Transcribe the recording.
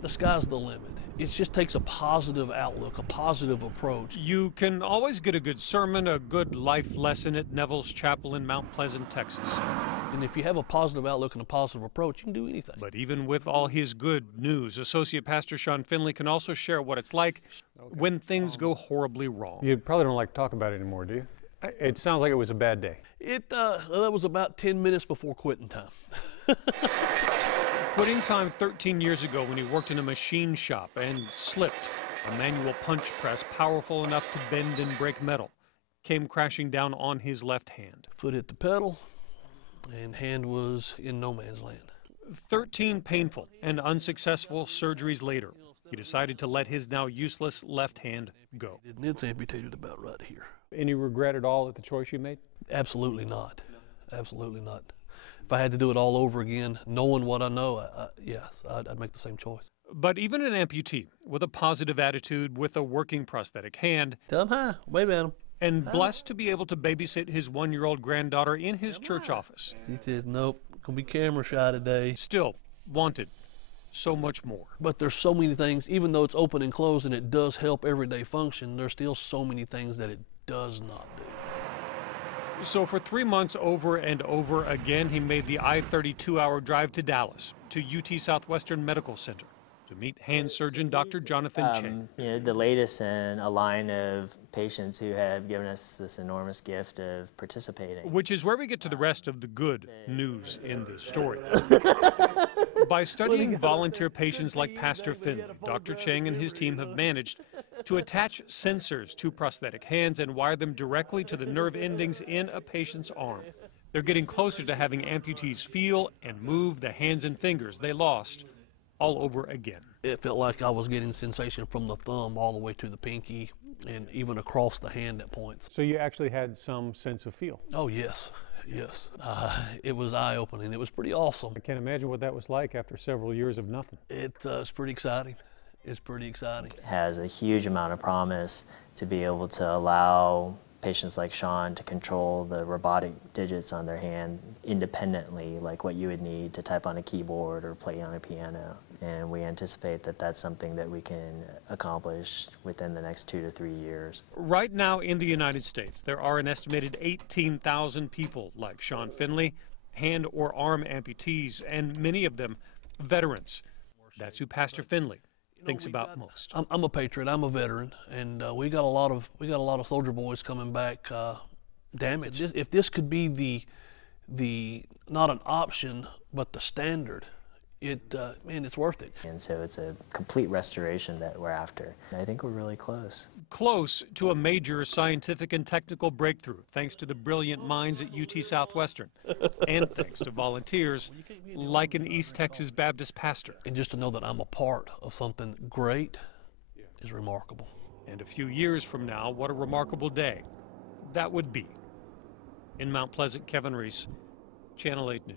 the sky's the limit. It just takes a positive outlook, a positive approach. You can always get a good sermon, a good life lesson at Neville's Chapel in Mount Pleasant, Texas. And if you have a positive outlook and a positive approach, you can do anything. But even with all his good news, Associate Pastor Sean Finley can also share what it's like when things go horribly wrong. You probably don't like to talk about it anymore, do you? It sounds like it was a bad day. That was about 10 minutes before quitting time. Quitting time 13 years ago when he worked in a machine shop and slipped. A manual punch press powerful enough to bend and break metal came crashing down on his left hand. Foot hit the pedal, and hand was in no man's land. 13 painful and unsuccessful surgeries later, he decided to let his now useless left hand go. And it's amputated about right here. Any regret at all at the choice you made? Absolutely not. Absolutely not. If I had to do it all over again, knowing what I know, yes, I'd make the same choice. But even an amputee with a positive attitude, with a working prosthetic hand, Tell him hi, wave at him. And blessed to be able to babysit his 1-year-old granddaughter in his church office. He says, nope, gonna be camera shy today. Still wanted so much more. But there's so many things, even though it's open and closed and it does help everyday function, there's still so many things that it does not do. So for 3 months over and over again, he made the I-32-hour drive to Dallas, to UT Southwestern Medical Center, to meet hand surgeon Dr. Jonathan Chang. You know, the latest in a line of patients who have given us this enormous gift of participating. Which is where we get to the rest of the good news in this story. By studying volunteer patients like Pastor Finley, Dr. Chang and his team have managed to attach sensors to prosthetic hands and wire them directly to the nerve endings in a patient's arm. They're getting closer to having amputees feel and move the hands and fingers they lost all over again. It felt like I was getting sensation from the thumb all the way to the pinky and even across the hand at points. So you actually had some sense of feel? Oh, yes. Yes. It was eye-opening. It was pretty awesome. I can't imagine what that was like after several years of nothing. It's pretty exciting. It's pretty exciting. It has a huge amount of promise to be able to allow patients like Sean to control the robotic digits on their hand independently, like what you would need to type on a keyboard or play on a piano. And we anticipate that that's something that we can accomplish within the next 2 to 3 years. Right now in the United States, there are an estimated 18,000 people like Sean Finley, hand or arm amputees, and many of them veterans. That's who Pastor Finley thinks about most. I'm a patriot. I'm a veteran, and we got a lot of soldier boys coming back damaged. If this could be the not an option but the standard, man, it's worth it. And so it's a complete restoration that we're after. I think we're really close. Close to a major scientific and technical breakthrough, thanks to the brilliant minds at UT Southwestern, and thanks to volunteers like an East Texas Baptist pastor. And just to know that I'm a part of something great is remarkable. And a few years from now, what a remarkable day that would be. In Mount Pleasant, Kevin Reese, Channel 8 News.